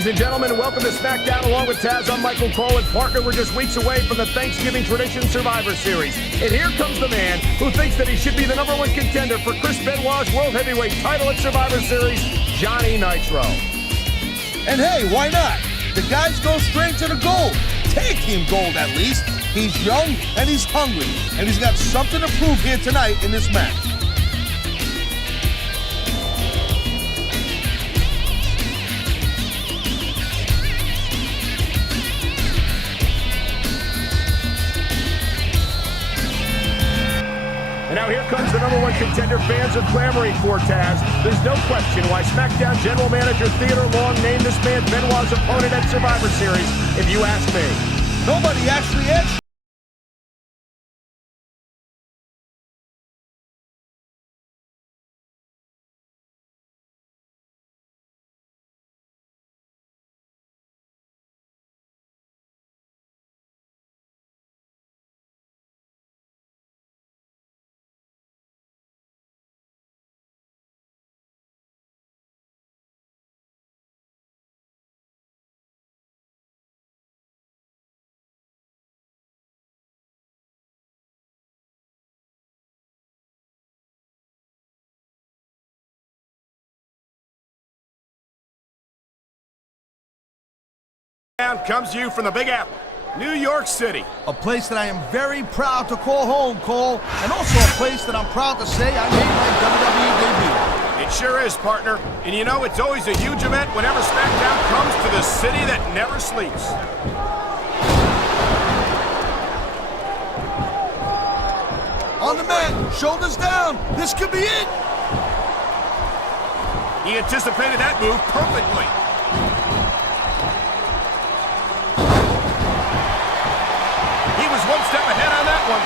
ladies and gentlemen, and welcome to SmackDown. Along with Taz, I'm Michael Cole, and partner, we're just weeks away from the Thanksgiving Tradition Survivor Series. And here comes the man who thinks that he should be the #1 contender for Chris Benoit's World Heavyweight title at Survivor Series, Johnny Nitro. And hey, why not? The guys go straight to the gold. Tag team gold, at least. He's young, and he's hungry, and he's got something to prove here tonight in this match. And now here comes the #1 contender fans are clamoring for, Taz. There's no question why SmackDown General Manager Theodore Long named this man Benoit's opponent at Survivor Series, if you ask me. Nobody actually asked. Comes to you from the Big Apple, New York City. A place that I am very proud to call home, Cole, and also a place that I'm proud to say I made my WWE debut. It sure is, partner. And you know, it's always a huge event whenever SmackDown comes to the city that never sleeps. On the mat, shoulders down. This could be it. He anticipated that move perfectly. One step ahead on that one.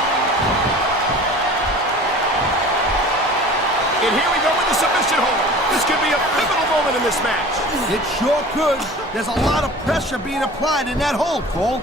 And here we go with the submission hold. This could be a pivotal moment in this match. It sure could. There's a lot of pressure being applied in that hold, Cole.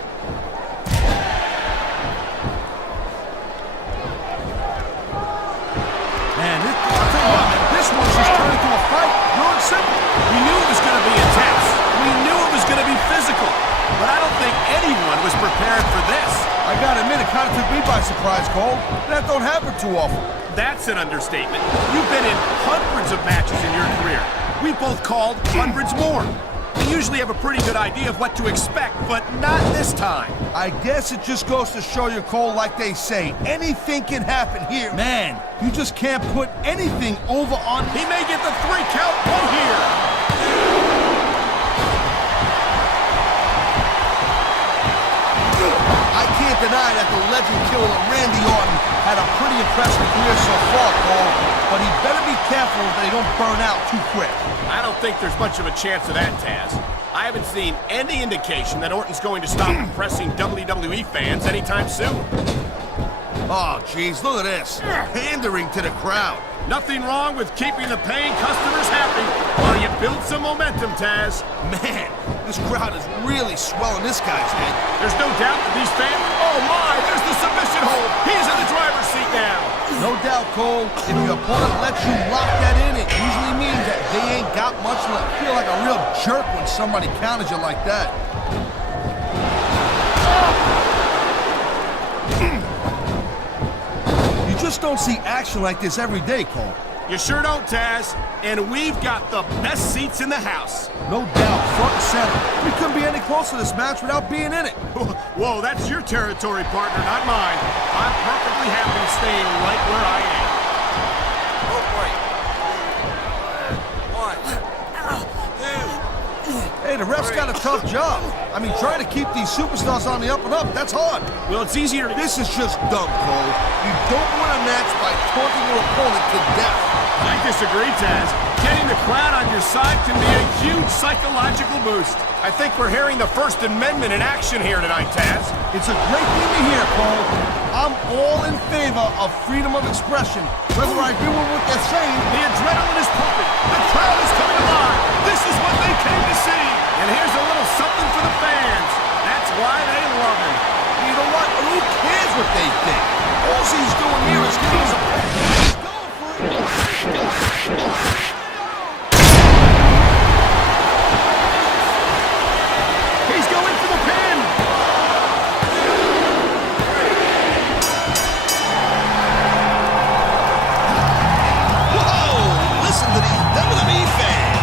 Man, this one's just turned into a fight. Pure and simple. We knew it was going to be intense. We knew it was going to be physical. But I don't think anyone was prepared for this. I gotta admit, it kind of took me by surprise, Cole. That don't happen too often. That's an understatement. You've been in hundreds of matches in your career. We've both called hundreds more. We usually have a pretty good idea of what to expect, but not this time. I guess it just goes to show you, Cole, like they say, anything can happen here. Man, you just can't put anything over on... He may get the 3 count right here. I can't deny that the legend killer Randy Orton had a pretty impressive career so far, Cole, but he better be careful that he don't burn out too quick. I don't think there's much of a chance of that, Taz. I haven't seen any indication that Orton's going to stop impressing WWE fans anytime soon. Oh, jeez, look at this. Pandering to the crowd. Nothing wrong with keeping the paying customers happy while you build some momentum, Taz. Man, this crowd is really swelling this guy's head. There's no doubt that these fans... Oh, my! There's the submission hold! He's in the driver's seat now! No doubt, Cole. If your opponent lets you lock that in, it usually means that they ain't got much left. I feel like a real jerk when somebody counters you like that. You just don't see action like this every day, Cole. You sure don't, Taz. And we've got the best seats in the house. No doubt, front and center. We couldn't be any closer to this match without being in it. Whoa, that's your territory, partner, not mine. I'm perfectly happy staying right where I am. Oh, boy. 1, 2, Hey, the ref's got a tough job. I mean, trying to keep these superstars on the up and up, that's hard. Well, it's easier to... This is just dumb, Cole. You don't win a match by taunting your opponent to death. I disagree, Taz. Getting the crowd on your side can be a huge psychological boost. I think we're hearing the First Amendment in action here tonight, Taz. It's a great thing to hear, Cole. I'm all in favor of freedom of expression. Whether I agree with what they're saying... The adrenaline is pumping. The crowd is coming alive. This is what they came to see. And here's a little something for the fans. That's why they love him. You know what? Who cares what they think? All he's doing here is giving us a... listen to these WWE fans.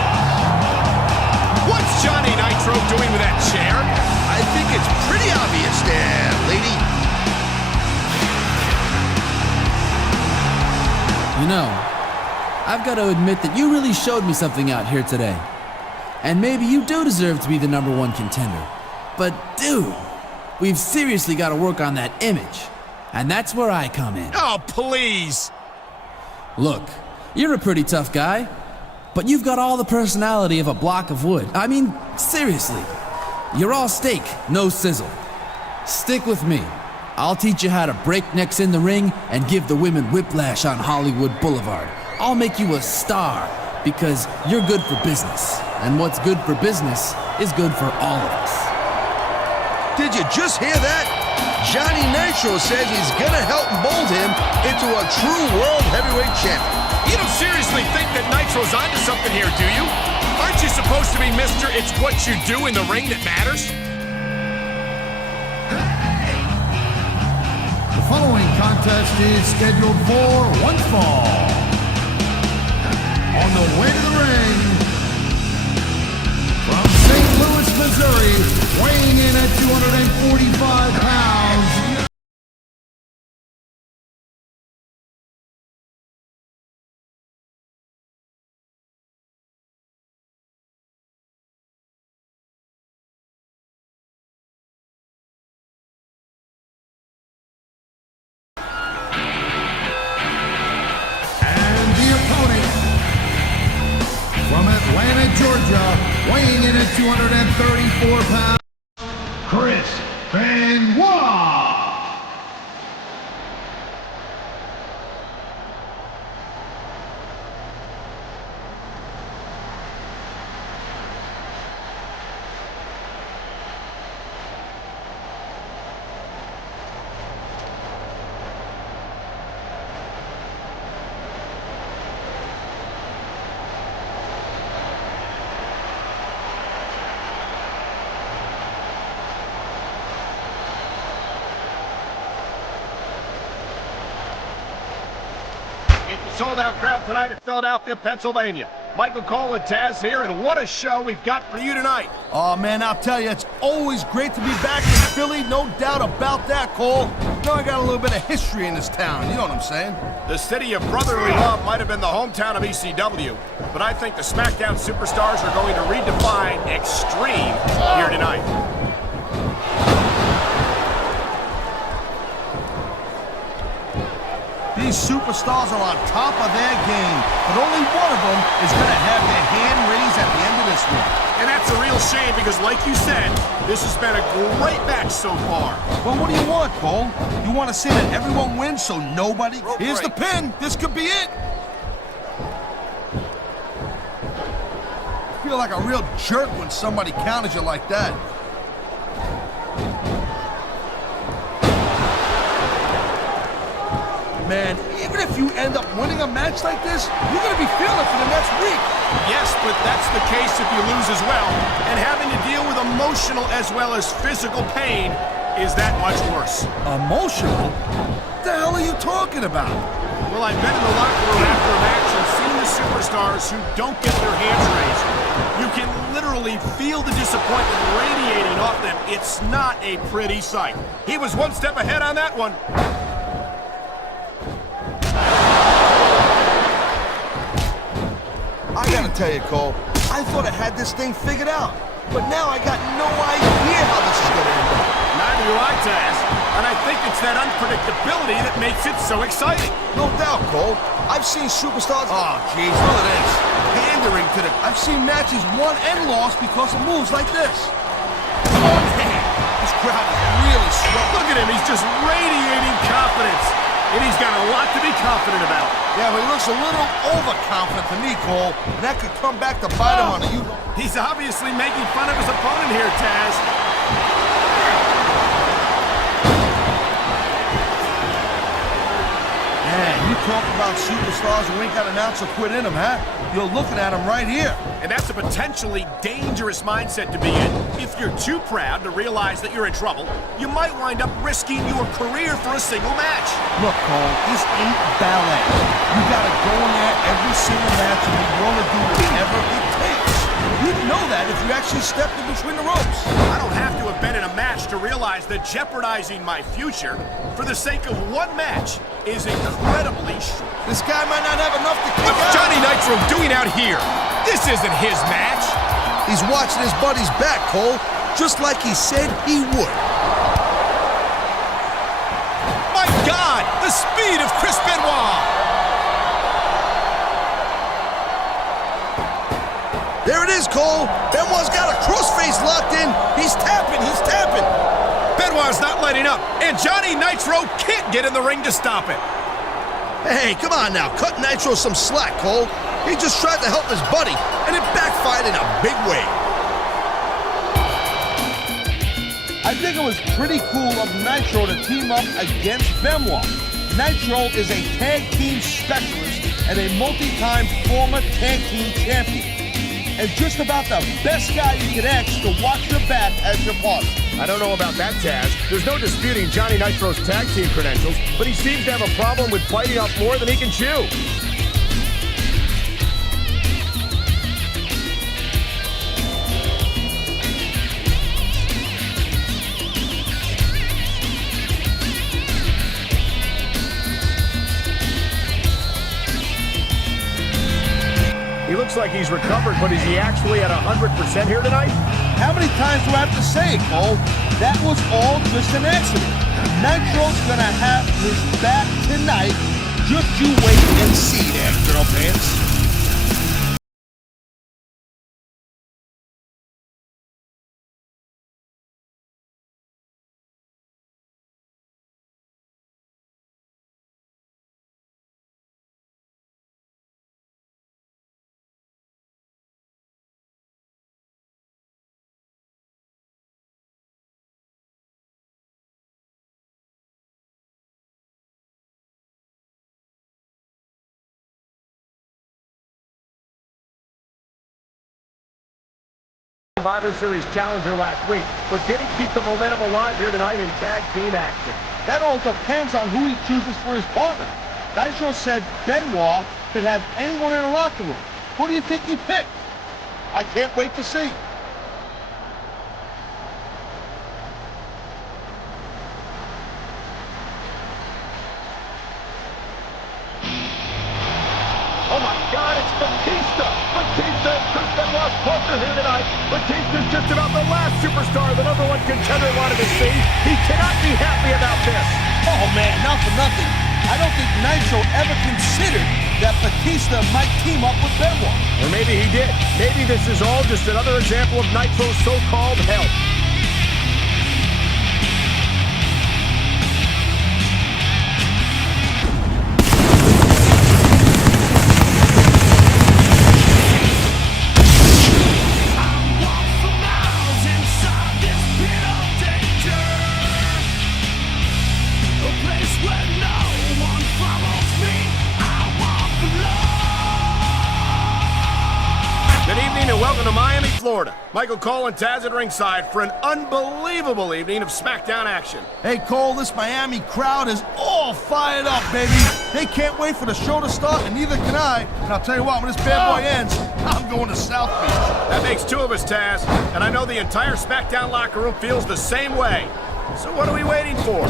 What's Johnny Nitro doing with that chair? I think it's pretty obvious there, lady. You know, I've got to admit that you really showed me something out here today. And maybe you do deserve to be the #1 contender. But dude, we've seriously got to work on that image. And that's where I come in. Oh, please. Look, you're a pretty tough guy, but you've got all the personality of a block of wood. I mean, seriously. You're all steak, no sizzle. Stick with me. I'll teach you how to break necks in the ring and give the women whiplash on Hollywood Boulevard. I'll make you a star because you're good for business. And what's good for business is good for all of us. Did you just hear that? Johnny Nitro says he's gonna help mold him into a true world heavyweight champion. You don't seriously think that Nitro's onto something here, do you? Aren't you supposed to be Mr. It's what you do in the ring that matters? The following contest is scheduled for one fall. On the way to the ring, from St. Louis, Missouri, weighing in at 245 pounds, and the opponent, from Atlanta, Georgia, weighing in at 234 pounds, Chris Benoit. Sold out crowd tonight in Philadelphia, Pennsylvania. Michael Cole and Taz here, and what a show we've got for you tonight. Oh, man, I'll tell you, it's always great to be back in Philly, no doubt about that, Cole. You know, I got a little bit of history in this town, you know what I'm saying? The city of brotherly love might have been the hometown of ECW, but I think the SmackDown superstars are going to redefine extreme here tonight. These superstars are on top of their game, but only one of them is going to have their hand raised at the end of this one. And that's a real shame because, like you said, this has been a great match so far. Well, what do you want, Cole? You want to see that everyone wins so nobody? Here's the pin. This could be it. I feel like a real jerk when somebody counters you like that. Man, even if you end up winning a match like this, you're going to be feeling it for the next week. Yes, but that's the case if you lose as well. And having to deal with emotional as well as physical pain is that much worse. Emotional? What the hell are you talking about? Well, I've been in the locker room after a match and seen the superstars who don't get their hands raised. You can literally feel the disappointment radiating off them. It's not a pretty sight. He was one step ahead on that one. I gotta tell you, Cole, I thought I had this thing figured out, but now I got no idea how this is gonna end up. Neither do I, Taz. And I think it's that unpredictability that makes it so exciting. No doubt, Cole. I've seen superstars. Oh, jeez, look at this. Pandering to the. I've seen matches won and lost because of moves like this. Oh, man. This crowd is really strong. Look at him. He's just radiating confidence. And he's got a lot to be confident about. Yeah, but he looks a little overconfident to me, Cole. And that could come back to bite him on the. He's obviously making fun of his opponent here, Taz. Man, you talk about superstars who ain't got an ounce of quit in them, huh? You're looking at them right here. And that's a potentially dangerous mindset to be in. If you're too proud to realize that you're in trouble, you might wind up risking your career for a single match. Look, Cole, this ain't ballet. You gotta go in there every single match and be willing to do whatever it takes. You'd know that if you actually stepped in between the ropes. I don't have to have been in a match to realize that jeopardizing my future for the sake of one match is incredibly short. This guy might not have enough to kick What's out. Johnny Nitro doing out here? This isn't his match. He's watching his buddy's back, Cole, just like he said he would. My God, the speed of Chris Benoit. There it is, Cole. Benoit's got a crossface locked in. He's tapping, he's tapping. Benoit's not letting up, and Johnny Nitro can't get in the ring to stop it. Hey, come on now. Cut Nitro some slack, Cole. He just tried to help his buddy, and it backfired in a big way. I think it was pretty cool of Nitro to team up against Benoit. Nitro is a tag team specialist and a multi-time former tag team champion. And just about the best guy you could ask to watch your back as your partner. I don't know about that, Taz. There's no disputing Johnny Nitro's tag team credentials, but he seems to have a problem with biting off more than he can chew. He looks like he's recovered, but is he actually at 100% here tonight? How many times do I have to say it, Cole? That was all just an accident. Nitro's gonna have his back tonight. Just you wait and see there, girl pants. Survivor Series challenger last week, but did he keep the momentum alive here tonight in tag team action? That all depends on who he chooses for his partner. Nitro said Benoit could have anyone in the locker room. Who do you think he picked? I can't wait to see. Oh my God, it's Batista! Batista and Chris Benoit's partner here tonight. Batista's just about the last superstar the #1 contender wanted to see. He cannot be happy about this. Oh man, not for nothing. I don't think Nitro ever considered that Batista might team up with Benoit. Or maybe he did. Maybe this is all just another example of Nitro's so-called help. Welcome to Miami, Florida. Michael Cole and Taz at ringside for an unbelievable evening of SmackDown action. Hey Cole, this Miami crowd is all fired up, baby. They can't wait for the show to start, and neither can I. And I'll tell you what, when this bad boy ends, I'm going to South Beach. That makes two of us, Taz, and I know the entire SmackDown locker room feels the same way. So what are we waiting for?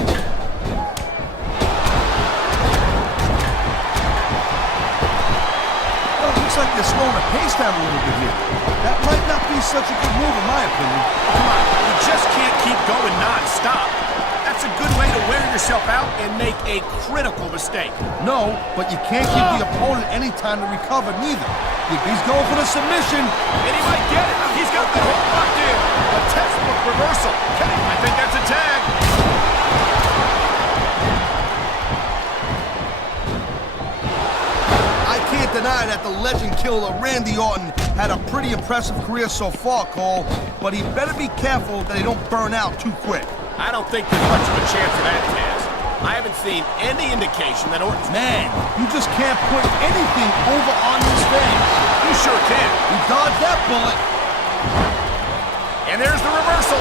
Looks like they're slowing the pace down a little bit here. That might not be such a good move in my opinion. Come on, you just can't keep going non-stop. That's a good way to wear yourself out and make a critical mistake. No, but you can't give the opponent any time to recover neither. If he's going for the submission. And he might get it. He's got the hook locked in. A textbook reversal. I think that's a tag. Deny that the legend killer Randy Orton had a pretty impressive career so far, Cole, but he better be careful that he don't burn out too quick. I don't think there's much of a chance of that, Taz. I haven't seen any indication that Orton's... Man, you just can't put anything over on these fans. You sure can. He dodged that bullet. And there's the reversal.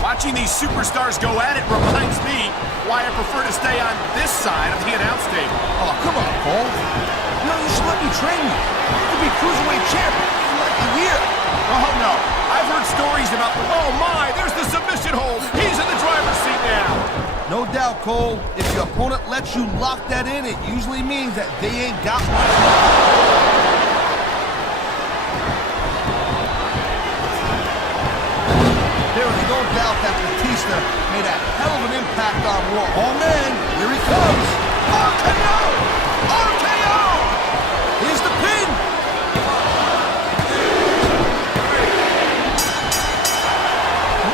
Watching these superstars go at it reminds me why I prefer to stay on this side of the announce table. Oh, come on, Cole. You know, you should let me train you. You could be cruiserweight champion in like a year. Oh, no. I've heard stories about... Oh, my, there's the submission hold. He's in the driver's seat now. No doubt, Cole. If your opponent lets you lock that in, it usually means that they ain't got much left. There is no doubt that Batista made a hell of an impact on Raw. Oh, man, here he comes. RKO! RKO! Here's the pin.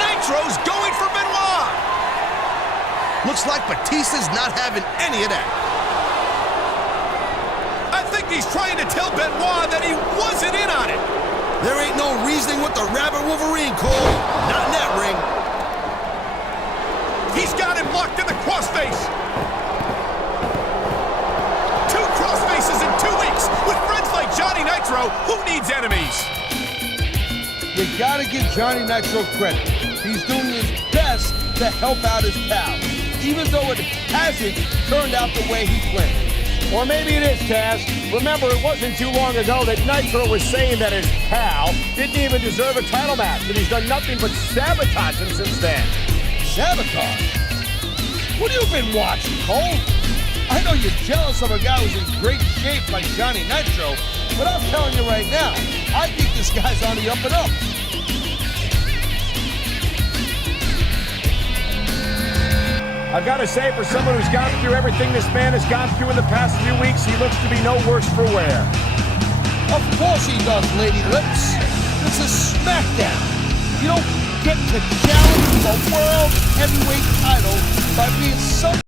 Nitro's going for Benoit. Looks like Batista's not having any of that. I think he's trying to tell Benoit that he wasn't in on it. There ain't no reasoning with the Rabbit Wolverine, Cole. Not in that ring. He's got him locked in the crossface. 2 crossfaces in 2 weeks. With friends like Johnny Nitro, who needs enemies? You gotta give Johnny Nitro credit. He's doing his best to help out his pal, even though it hasn't turned out the way he planned. Or maybe it is, Taz. Remember, it wasn't too long ago that Nitro was saying that his pal didn't even deserve a title match, and he's done nothing but sabotage him since then. Sabotage? What have you been watching, Cole? I know you're jealous of a guy who's in great shape like Johnny Nitro, but I'm telling you right now, I think this guy's on the up and up. I've got to say, for someone who's gone through everything this man has gone through in the past few weeks, he looks to be no worse for wear. Of course he does, Lady Lips. This is SmackDown. You don't get to challenge the World Heavyweight title by being some...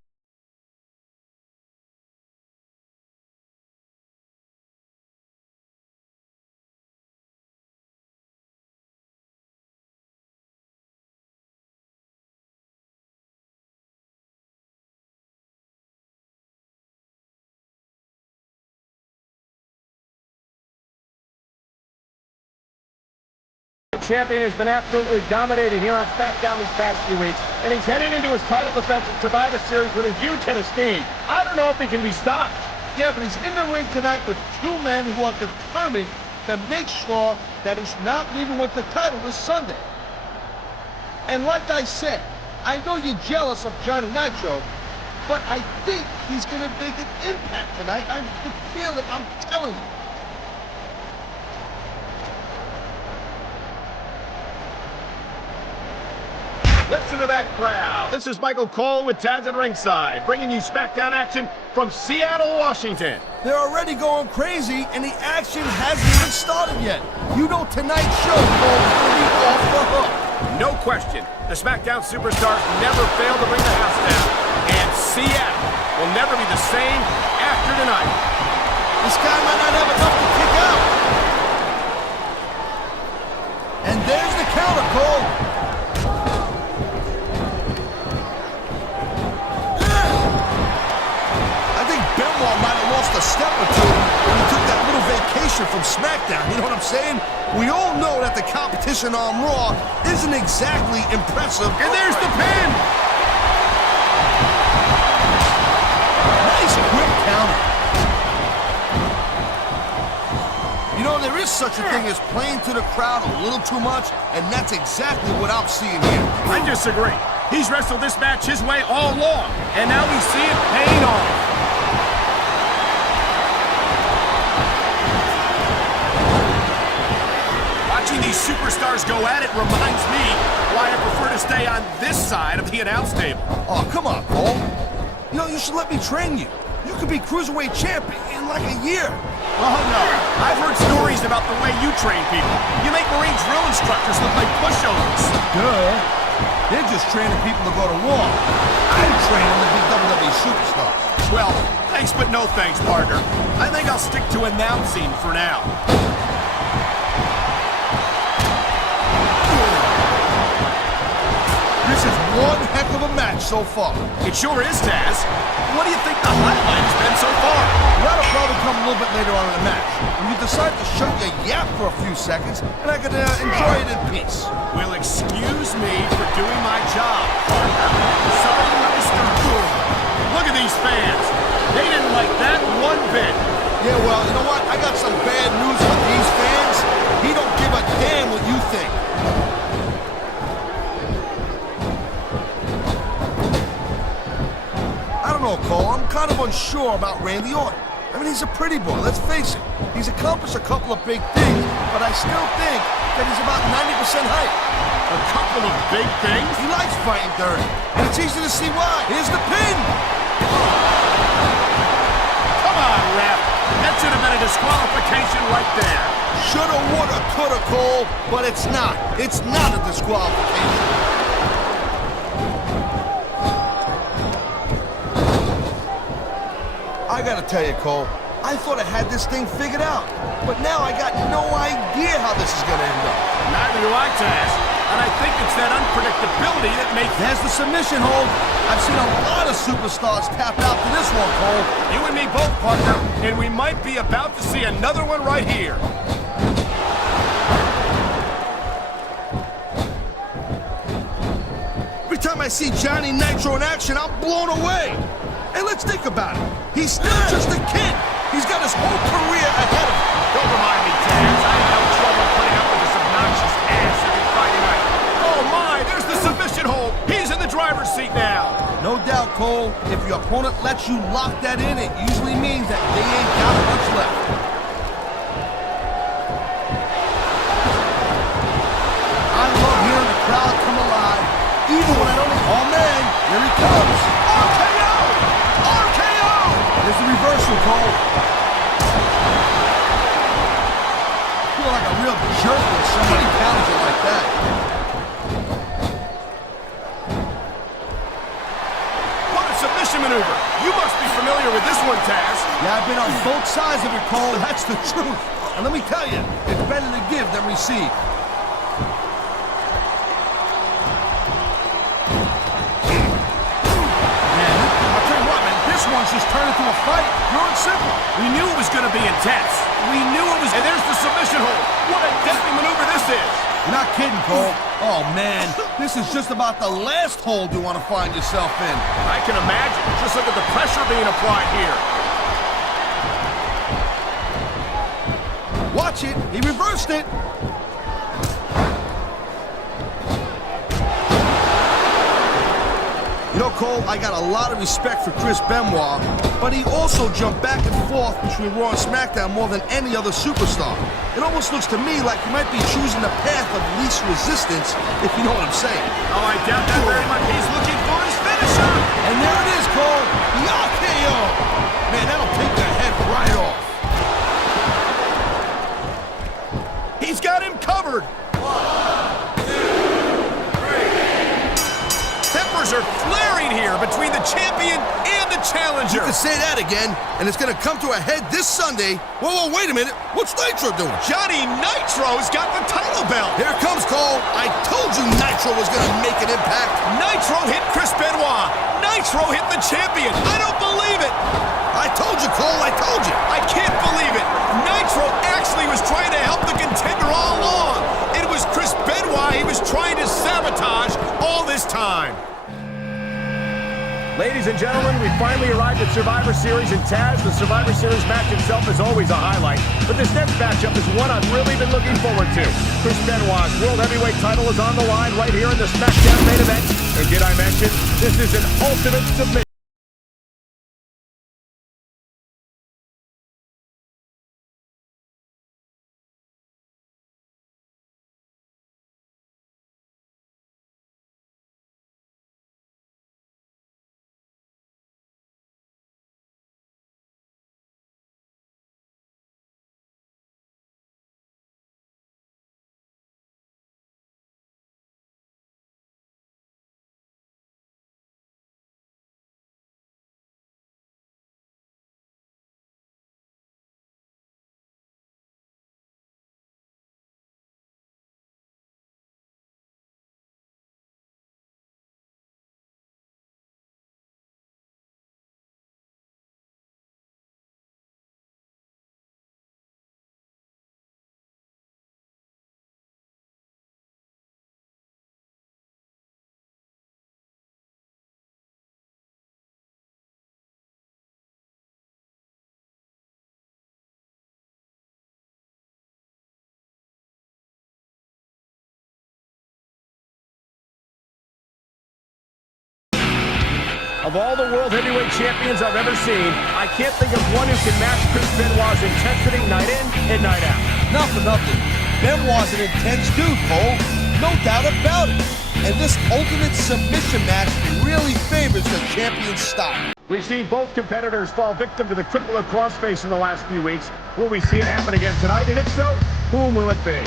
Champion has been absolutely dominating here on SmackDown these past few weeks, and he's heading into his title defense in Survivor Series with a huge hit of steam. I don't know if he can be stopped. Yeah, but he's in the ring tonight with 2 men who are determined to make sure that he's not leaving with the title this Sunday. And like I said, I know you're jealous of Johnny Nitro, but I think he's going to make an impact tonight. I can feel it, I'm telling you. Listen to that crowd. This is Michael Cole with Taz at ringside, bringing you SmackDown action from Seattle, Washington. They're already going crazy, and the action hasn't even started yet. You know tonight's show is going to be off the hook. No question, the SmackDown superstars never fail to bring the house down, and Seattle will never be the same after tonight. This guy might not have enough to kick out. And there's the counter, Cole. Benoit might have lost a step or two when he took that little vacation from SmackDown. You know what I'm saying? We all know that the competition on Raw isn't exactly impressive. And there's the pin! Nice quick counter. You know, there is such a thing as playing to the crowd a little too much, and that's exactly what I'm seeing here. I disagree. He's wrestled this match his way all along, and now we see it paying off. Watching these superstars go at it reminds me why I prefer to stay on this side of the announce table. Oh, come on, Cole. You know, you should let me train you. You could be cruiserweight champion in like a year. Oh, no. I've heard stories about the way you train people. You make Marine drill instructors look like pushovers. Duh. They're just training people to go to war. I'm training to be WWE superstars. Well, thanks but no thanks, partner. I think I'll stick to announcing for now. one heck of a match so far. It sure is, Taz. What do you think the highlight has been so far? That'll probably come a little bit later on in the match. When you decide to shut your yap for a few seconds, and I can enjoy it in peace. Well, excuse me for doing my job, partner. Sorry, Mr. Boom. Look at these fans. They didn't like that one bit. Yeah, well, you know what? I got some bad news for these fans. He don't give a damn what you think. I don't know, Cole. I'm kind of unsure about Randy Orton. I mean, he's a pretty boy, let's face it. He's accomplished a couple of big things, but I still think that he's about 90% hype. A couple of big things? He likes fighting dirty, and it's easy to see why. Here's the pin. Come on, ref. That should have been a disqualification right there. Shoulda, woulda, coulda, Cole, but it's not. It's not a disqualification. I gotta tell you, Cole, I thought I had this thing figured out, but now I got no idea how this is gonna end up. Neither do I, Taz. And I think it's that unpredictability that makes... There's the submission hold. I've seen a lot of superstars tap out to this one, Cole. You and me both, partner. And we might be about to see another one right here. Every time I see Johnny Nitro in action, I'm blown away. Hey, let's think about it. He's still just a kid. He's got his whole career ahead of him. Don't remind me, Taz. I have no trouble putting up with this obnoxious ass every Friday night. Oh, my, there's the submission hold. He's in the driver's seat now. No doubt, Cole. If your opponent lets you lock that in, it usually means that they ain't got much left. I love hearing the crowd come alive, even when I don't... Oh, man, here he comes. RKO! RKO! There's the reversal, Cole. I feel like a real jerk when somebody counters it like that. What a submission maneuver. You must be familiar with this one, Taz. Yeah, I've been on both sides of it, Cole. That's the truth. And let me tell you, it's better to give than receive. This one's just turned into a fight, pure and simple. We knew it was going to be intense. We knew it was... And there's the submission hold. What a deadly maneuver this is. You're not kidding, Cole. Oh, man. This is just about the last hold you want to find yourself in. I can imagine. Just look at the pressure being applied here. Watch it. He reversed it. You know, Cole, I got a lot of respect for Chris Benoit, but he also jumped back and forth between Raw and SmackDown more than any other superstar. It almost looks to me like he might be choosing the path of least resistance, if you know what I'm saying. Oh, I doubt that very much. He's looking for his finisher. And there it is, Cole. The RKO. Man, that'll take the head right off. He's got him covered. Are flaring here between the champion and the challenger. You can say that again, and it's going to come to a head this Sunday. Whoa, wait a minute. What's Nitro doing? Johnny Nitro's got the title belt. Here it comes, Cole. I told you Nitro was going to make an impact. Nitro hit Chris Benoit. Nitro hit the champion. I don't believe it. I told you, Cole. I told you. I can't believe it. Nitro actually was trying to help the contender all along. It was Chris Benoit he was trying to sabotage all this time. Ladies and gentlemen, we finally arrived at Survivor Series, and Taz, the Survivor Series match itself is always a highlight. But this next matchup is one I've really been looking forward to. Chris Benoit's World Heavyweight title is on the line right here in the SmackDown main event. And did I mention, this is an ultimate submission. Of all the World Heavyweight Champions I've ever seen, I can't think of one who can match Chris Benoit's intensity night in and night out. Not for nothing. Benoit's an intense dude, Cole. No doubt about it. And this ultimate submission match really favors the champion's style. We've seen both competitors fall victim to the cripple of crossface in the last few weeks. Will we see it happen again tonight? And if so, whom will it be?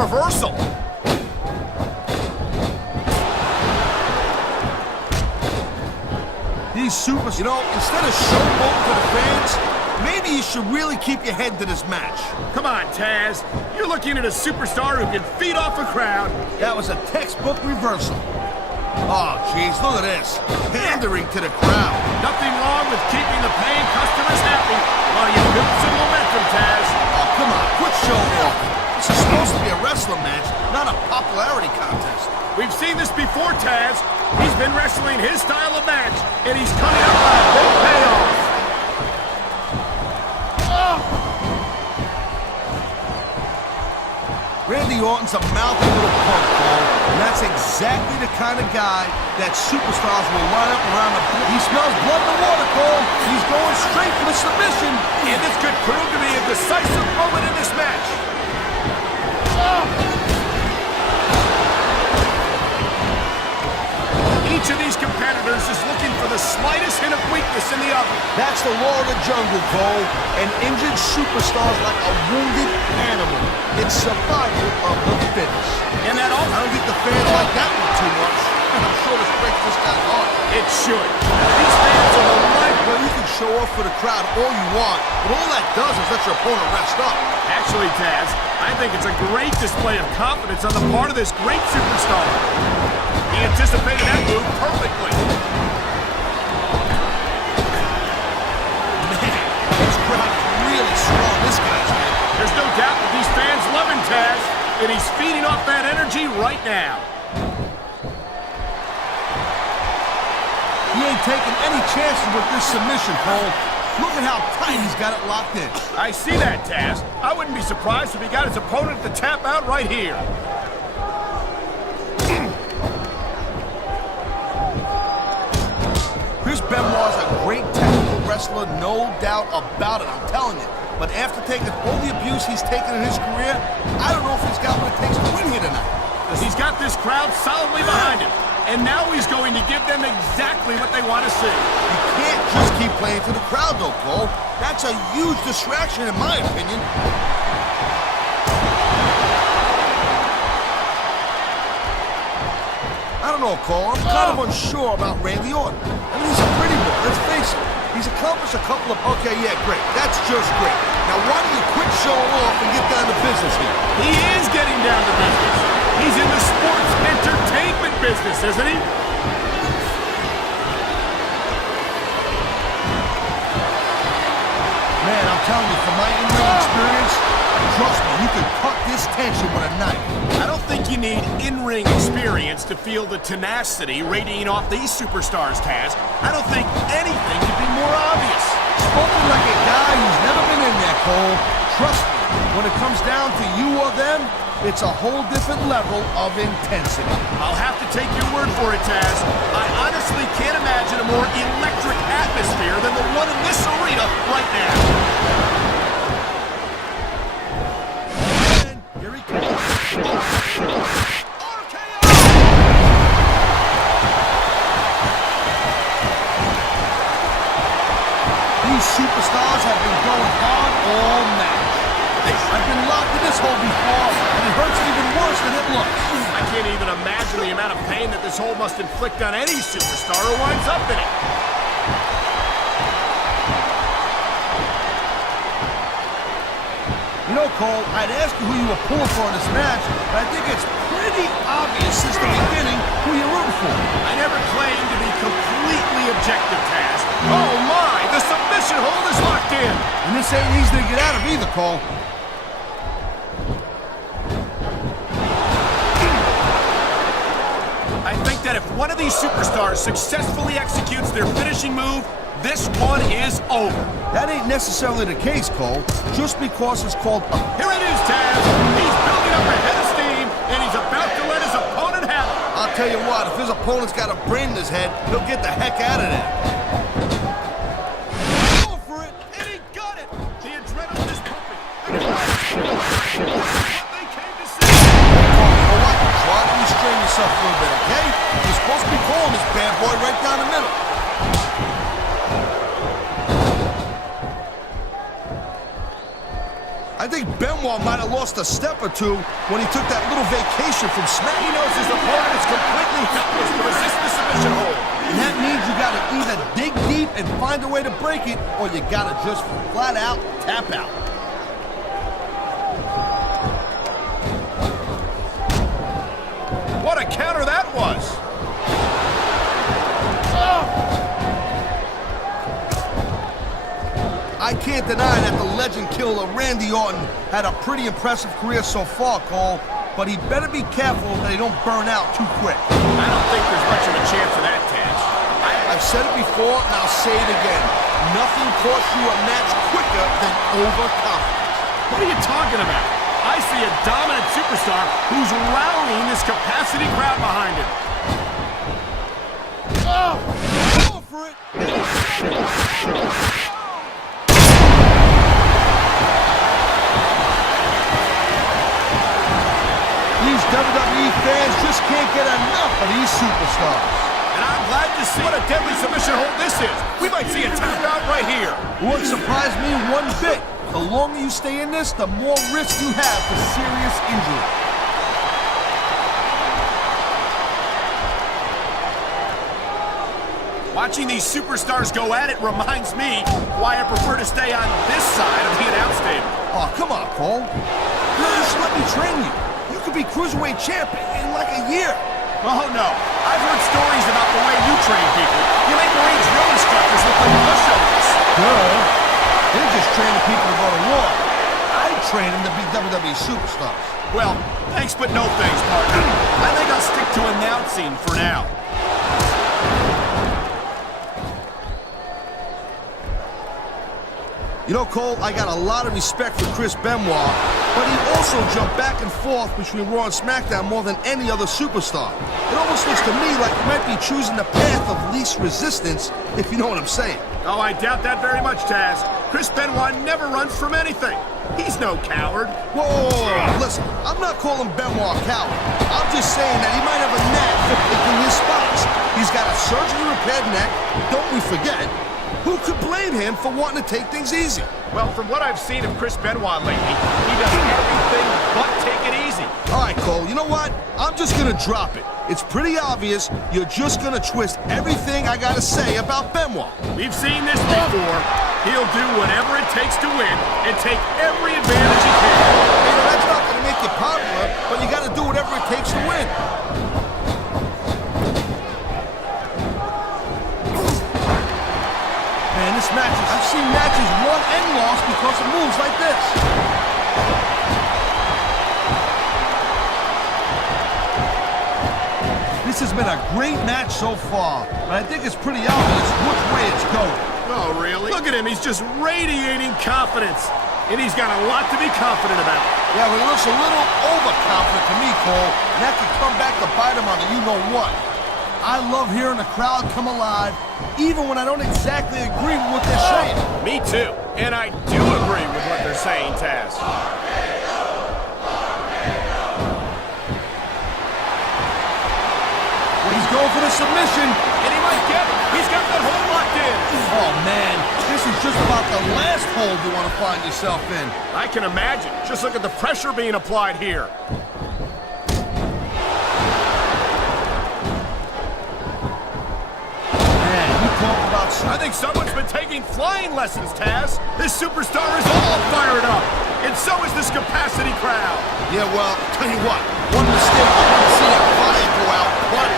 Reversal. These supers, you know, instead of showboating to the fans, maybe you should really keep your head to this match. Come on, Taz. You're looking at a superstar who can feed off a crowd. That was a textbook reversal. Oh, jeez, look at this. Pandering to the crowd. Nothing wrong with keeping the paying customers happy while you build some momentum, Taz. Oh, come on, quit showing off. This is supposed to be a wrestling match, not a popularity contest. We've seen this before, Taz. He's been wrestling his style of match, and he's coming up on a big payoff. Oh. Randy Orton's a mouthy little punk, Cole, and that's exactly the kind of guy that superstars will line up around the block. He smells blood in the water, Cole. He's going straight for the submission. And this could prove to be a decisive moment in this match. Each of these competitors is looking for the slightest hint of weakness in the other. That's the law of the jungle, Cole. An injured superstar is like a wounded animal. It's survival of the fittest. And that all... I don't think the fans like that one too much. I'm sure this breaks this guy's heart. It should. These fans are the life. Well, you can show off for the crowd all you want, but all that does is let your opponent rest up. Actually, Taz, I think it's a great display of confidence on the part of this great superstar. He anticipated that move perfectly. Man, this crowd is really strong. This guy's man. There's no doubt that these fans love him, Taz, and he's feeding off that energy right now. He ain't taking any chances with this submission, Cole. Look at how tight he's got it locked in. I see that, Taz. I wouldn't be surprised if he got his opponent to tap out right here. Chris Benoit's a great technical wrestler, no doubt about it, I'm telling you. But after taking all the abuse he's taken in his career, I don't know if he's got what it takes to win here tonight. He's got this crowd solidly behind him, and now he's going to give them exactly what they want to see. You can't just keep playing to the crowd, though, Cole. That's a huge distraction, in my opinion. I don't know, Cole. I'm kind of unsure about Randy Orton. I mean, he's a pretty boy, let's face it. He's accomplished a couple of... Okay, yeah, great. That's just great. Now, why don't you quit showing off and get down to business here? He is getting down to business. He's in the sports entertainment business, isn't he? Man, I'm telling you, from my in-ring experience, trust me, you can cut this tension with a knife. I don't think you need in-ring experience to feel the tenacity radiating off these superstars, Taz. I don't think anything could be more obvious. Spoken like a guy who's never been in there, Cole. Trust me, when it comes down to you or them, it's a whole different level of intensity. I'll have to take your word for it, Taz. I honestly can't imagine a more electric atmosphere than the one in this arena right now. And here he comes. RKO! These superstars have been going hard all match. I've been locked in this hole before, and it hurts even worse than it looks. I can't even imagine the amount of pain that this hole must inflict on any superstar who winds up in it. You know, Cole, I'd ask you who you were pulling for in this match, but I think it's pretty obvious since the beginning who you're rooting for. I never claimed to be completely objective, Taz. Oh my, the submission hold is locked in. And this ain't easy to get out of either, Cole. I think that if one of these superstars successfully executes their finishing move, this one is over. That ain't necessarily the case, Cole, just because it's called a... Here it is, Taz. He's building up a head of steam, and he's about to let his opponent have it. I'll tell you what, if his opponent's got a brain in his head, he'll get the heck out of there. Go for it, and he got it. The adrenaline is pumping. What they came to see. You know what? Try to restrain yourself a little bit, okay? You're supposed to be calling this bad boy right down the middle. I think Benoit might have lost a step or two when he took that little vacation from SmackDown. He knows his opponent is completely helpless to resist the submission hold. And that means you gotta either dig deep and find a way to break it, or you gotta just flat out tap out. What a counter that was! I can't deny that the legend killer Randy Orton had a pretty impressive career so far, Cole, but he better be careful that he don't burn out too quick. I don't think there's much of a chance of that, Taz. I've said it before, and I'll say it again. Nothing costs you a match quicker than overconfidence. What are you talking about? I see a dominant superstar who's rallying this capacity crowd behind him. Oh! Go for it! These WWE fans just can't get enough of these superstars. And I'm glad to see what a deadly submission hold this is. We might see a tap out right here. Wouldn't surprise me one bit. The longer you stay in this, the more risk you have for serious injury. Watching these superstars go at it reminds me why I prefer to stay on this side of the announce table. Oh, come on, Cole. Just let me train you. You could be Cruiserweight champion in like a year. Oh, no. I've heard stories about the way you train people. You make Marine drill instructors look like pushovers. Duh. They're just training people to go to war. I train them to be WWE superstars. Well, thanks but no thanks, partner. I think I'll stick to announcing for now. You know, Cole, I got a lot of respect for Chris Benoit, but he also jumped back and forth between Raw and SmackDown more than any other superstar. It almost looks to me like he might be choosing the path of least resistance, if you know what I'm saying. Oh, I doubt that very much, Taz. Chris Benoit never runs from anything. He's no coward. Whoa, listen, I'm not calling Benoit a coward. I'm just saying that he might have a knack for picking his spots. He's got a surgically repaired neck, don't we forget. Who could blame him for wanting to take things easy? Well, from what I've seen of Chris Benoit lately, he does everything but take it easy. All right, Cole, you know what? I'm just gonna drop it. It's pretty obvious you're just gonna twist everything I gotta say about Benoit. We've seen this before. He'll do whatever it takes to win and take every advantage he can. You know, that's not gonna make you popular, but you gotta do whatever it takes to win. Man, this match I've seen matches won and lost because of moves like this. This has been a great match so far, but I think it's pretty obvious which way it's going. Oh, really? Look at him. He's just radiating confidence. And he's got a lot to be confident about. Yeah, but he looks a little overconfident to me, Cole, and that could come back to bite him on the you-know-what. I love hearing the crowd come alive, even when I don't exactly agree with what they're saying. Me too. And I do agree with what they're saying, Taz. He's going for the submission. And he might get it. He's got that hold locked in. Oh, man, this is just about the last hold you want to find yourself in. I can imagine. Just look at the pressure being applied here. I think someone's been taking flying lessons, Taz. This superstar is all fired up. and so is this capacity crowd. Yeah, well, tell you what, one mistake, I want to see that fire go out. What?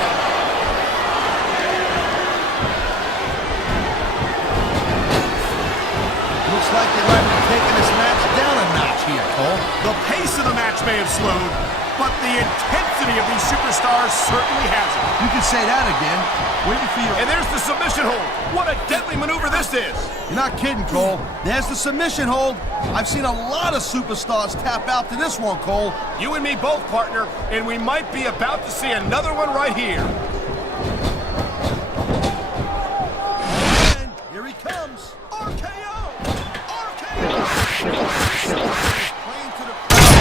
Looks like they might be taking this match down a notch here, Cole. The pace of the match may have slowed, but the intensity of these superstars certainly hasn't. You can say that again. Waiting for you. And there's the submission hold. What a deadly maneuver this is. You're not kidding, Cole. There's the submission hold. I've seen a lot of superstars tap out to this one, Cole. You and me both, partner, and we might be about to see another one right here. And here he comes. RKO! Playing to the crowd,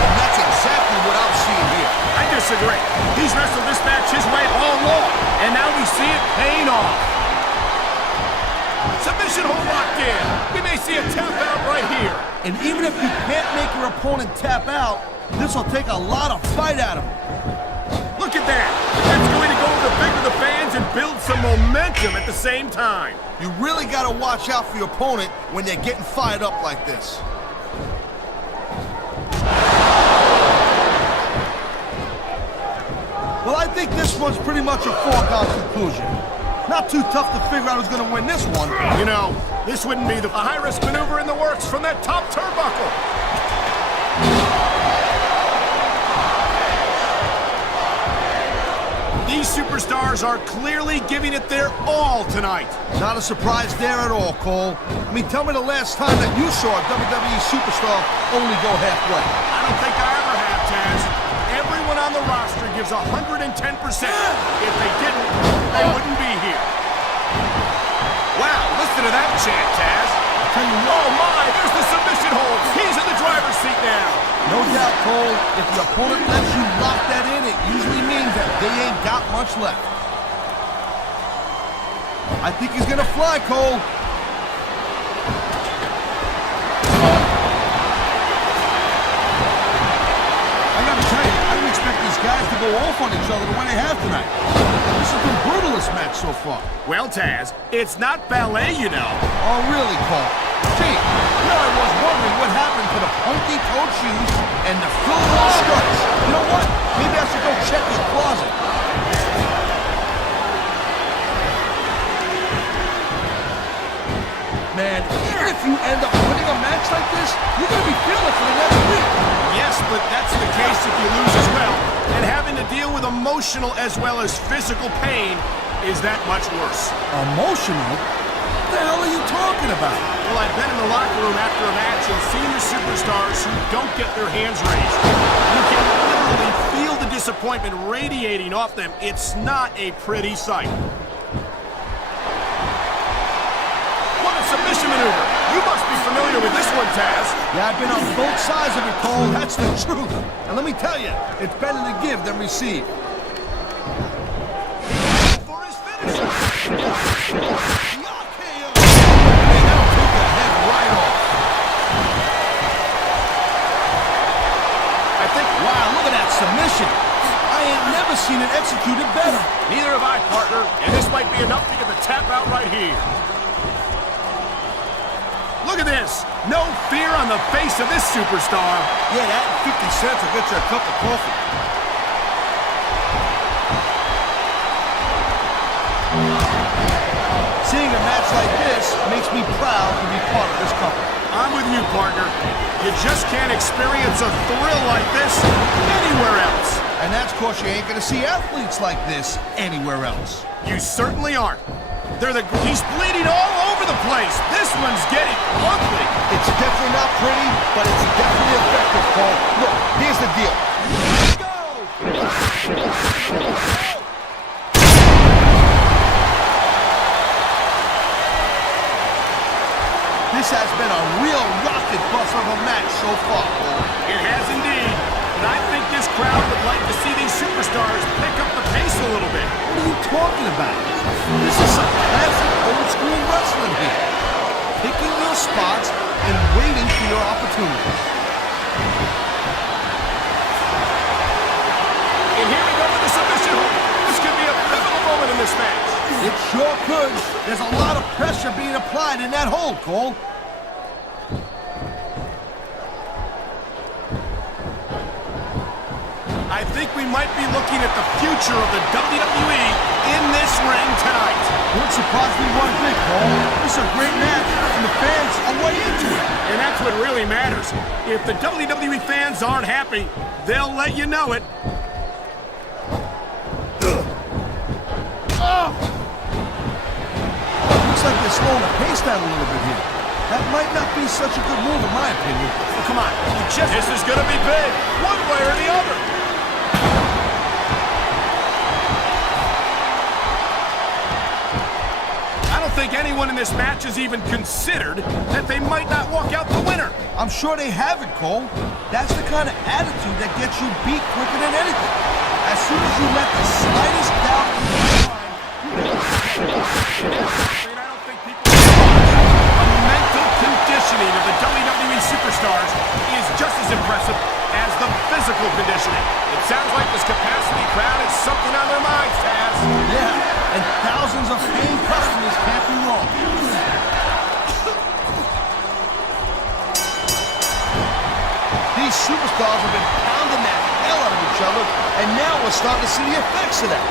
and that's exactly what I'm seeing here. I disagree. He's wrestled this match his way all along, and now we see it paying off. Submission hold locked in. We may see a tap out right here. And even if you can't make your opponent tap out, this will take a lot of fight out of him. Look at that. That's going to go over big with the fans and build some momentum at the same time. You really got to watch out for your opponent when they're getting fired up like this. Well, I think this one's pretty much a foregone conclusion. Not too tough to figure out who's going to win this one. You know, this wouldn't be the high-risk maneuver in the works from that top turnbuckle. These superstars are clearly giving it their all tonight. Not a surprise there at all, Cole. I mean, tell me the last time that you saw a WWE superstar only go halfway. I don't think I ever have, Taz. Everyone on the roster gives 110%. If they didn't, they wouldn't be here. Wow, listen to that chant, Taz. Oh my, there's the submission hold. He's in the driver's seat now. No doubt, Cole, if your opponent lets you lock that in, it usually means that they ain't got much left. I think he's gonna fly, Cole. I gotta tell you, I didn't expect these guys to go off on each other the way they have tonight. This has been brutal, this match so far. Well, Taz, it's not ballet, you know. Oh, really, Cole? Gee, now I was wondering what happened to the punky-toed shoes and the full-on skirts. You know what? Maybe I should go check his closet. Man, even if you end up winning a match like this, you're going to be feeling it for the next week. Yes, but that's the case if you lose as well. And having to deal with emotional as well as physical pain is that much worse. Emotional? What the hell are you talking about? Well, I've been in the locker room after a match and seen the superstars who don't get their hands raised. You can literally feel the disappointment radiating off them. It's not a pretty sight. What a submission maneuver. You must be familiar with this one, Taz. Yeah, I've been on both sides of it, Cole. That's the truth. And let me tell you, it's better to give than receive. For his finisher. Submission. I ain't never seen it executed better. Neither have I, partner, and this might be enough to get the tap out right here. Look at this. No fear on the face of this superstar. Yeah, that 50 cents will get you a cup of coffee. Seeing a match like this makes me proud to be part of this company. I'm with you, partner. You just can't experience a thrill like this anywhere else. And that's because you ain't gonna see athletes like this anywhere else. You certainly aren't. He's bleeding all over the place. This one's getting ugly. It's definitely not pretty, but it's definitely effective, Paul. Look, here's the deal. This has been a real rocket bus of a match so far, Paul. It has indeed. And I think this crowd would like to see these superstars pick up the pace a little bit. What are you talking about? This is some classic old-school wrestling here. Picking your spots and waiting for your opportunities. And here we go with the submission hold. This could be a pivotal moment in this match. It sure could. There's a lot of pressure being applied in that hold, Cole. I think we might be looking at the future of the WWE in this ring tonight. Wouldn't surprise me one bit, Cole. This is a great match, and the fans are way into it. And that's what really matters. If the WWE fans aren't happy, they'll let you know it. Looks like they're slowing the pace down a little bit here. That might not be such a good move, in my opinion. Well, come on, this is going to be big, one way or the other. I don't think anyone in this match has even considered that they might not walk out the winner. I'm sure they haven't, Cole. That's the kind of attitude that gets you beat quicker than anything. As soon as you let the slightest doubt in your mind, I don't think people the mental conditioning of the WWE superstars is just as impressive as the physical conditioning. It sounds like this capacity crowd is something on their minds, Taz. yeah, and thousands of paying customers can't be wrong. These superstars have been pounding that hell out of each other, and now we're starting to see the effects of that.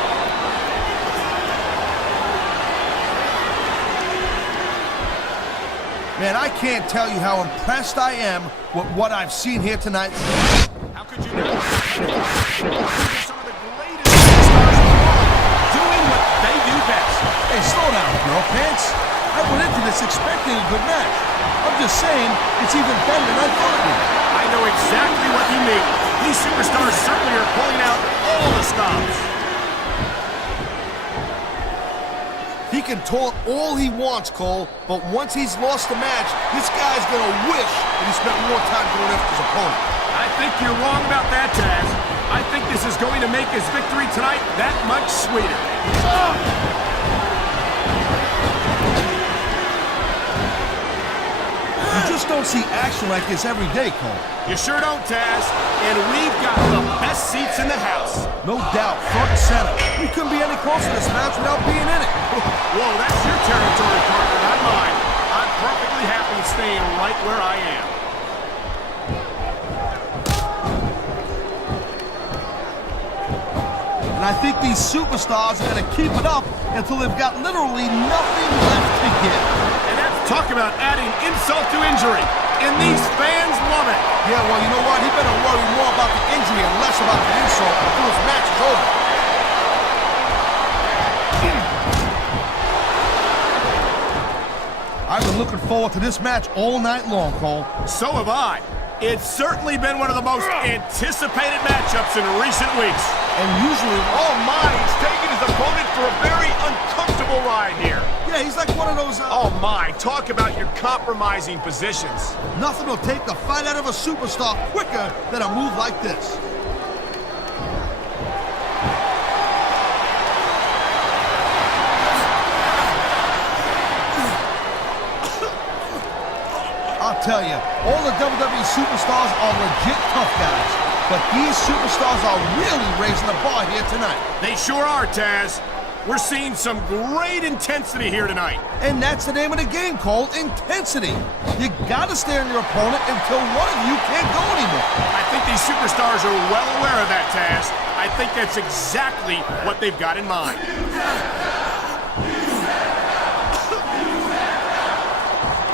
Man, I can't tell you how impressed I am with what I've seen here tonight. How could you not? These are some of the greatest superstars in the world doing what they do best. Hey, slow down, girl pants. I went into this expecting a good match. I'm just saying, it's even better than I thought it would. I know exactly what you mean. These superstars certainly are pulling out all the stops. He can taunt all he wants, Cole, but once he's lost the match, this guy's gonna wish that he spent more time going after his opponent. I think you're wrong about that, Taz. I think this is going to make his victory tonight that much sweeter. You just don't see action like this every day, Cole. You sure don't, Taz. And we've got the best seats in the house. No doubt, front and center. We couldn't be any closer to this match without being in it. Whoa, that's your territory, partner, not mine. I'm perfectly happy staying right where I am. And I think these superstars are gonna keep it up until they've got literally nothing left to give. And that's talk about adding insult to injury. And these fans love it. Yeah, well, you know what? He better worry more about the injury and less about the insult until his match is over. I've been looking forward to this match all night long, Cole. So have I. It's certainly been one of the most anticipated matchups in recent weeks. And usually, Oh my, he's taking his opponent for a very uncomfortable ride here. yeah, he's like one of those, Oh my, talk about your compromising positions. nothing will take the fight out of a superstar quicker than a move like this. I'll tell you, all the WWE superstars are legit tough guys, but these superstars are really raising the bar here tonight. They sure are, Taz. We're seeing some great intensity here tonight. And that's the name of the game, Cole, intensity. You gotta stare on your opponent until one of you can't go anymore. I think these superstars are well aware of that, Taz. I think that's exactly what they've got in mind.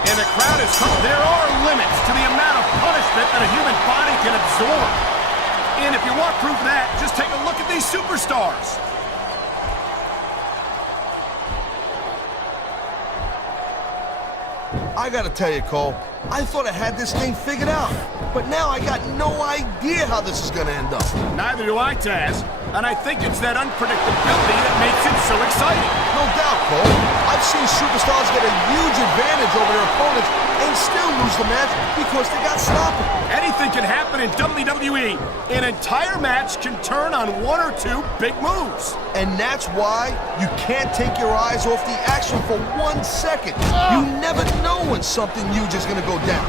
And the crowd is told there are limits to the amount of punishment that a human body can absorb. And if you want proof of that, just take a look at these superstars. I gotta tell you, Cole, I thought I had this thing figured out, but now I got no idea how this is gonna end up. Neither do I, Taz. And I think it's that unpredictability that makes it so exciting. No doubt, Cole. I've seen superstars get a huge advantage over their opponents and still lose the match because they got sloppy. Anything can happen in WWE. An entire match can turn on one or two big moves. And that's why you can't take your eyes off the action for 1 second. You never know when something huge is gonna go down.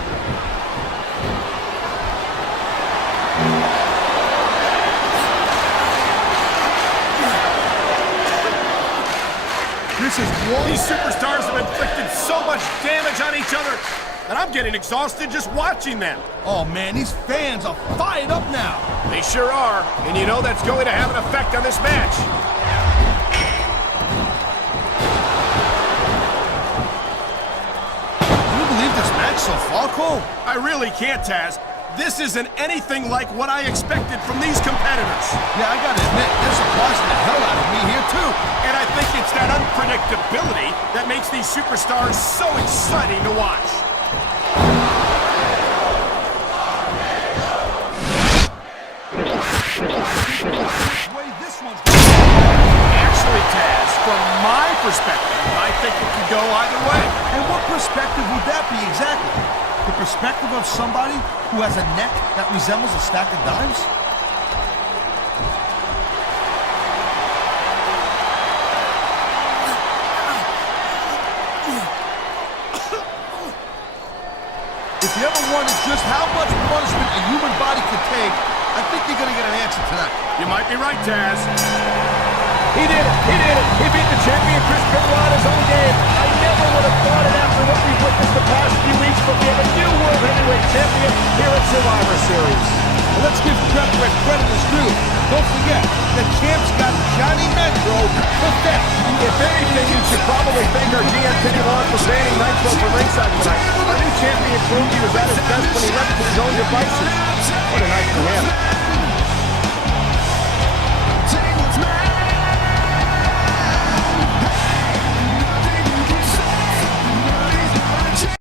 These superstars have inflicted so much damage on each other. and I'm getting exhausted just watching them. Oh man, these fans are fired up now. They sure are, and you know that's going to have an effect on this match. Can you believe this match so far, Cole? I really can't, Taz. This isn't anything like what I expected from these competitors. Yeah, I gotta admit, they're surprising the hell out of me here too. And I think it's that unpredictability that makes these superstars so exciting to watch. Way this one's Actually, Taz, from my perspective, I think it could go either way. And what perspective would that be exactly? The perspective of somebody who has a neck that resembles a stack of dimes? If you ever wondered just how much punishment a human body could take, I think you're gonna get an answer tonight. You might be right, Taz. He did it! He did it! He beat the champion Chris Benoit in his own game. I never would have thought it after what we've witnessed the past few weeks, but we have a new World Heavyweight Champion here at Survivor Series. Well, let's give credit where credit is due. Don't forget, the champ's got Johnny Metro for that. If anything, you should probably thank our GM Kenny Long for banning Nitro from ringside tonight. Our new champion proved he was at his best when he left to his own devices.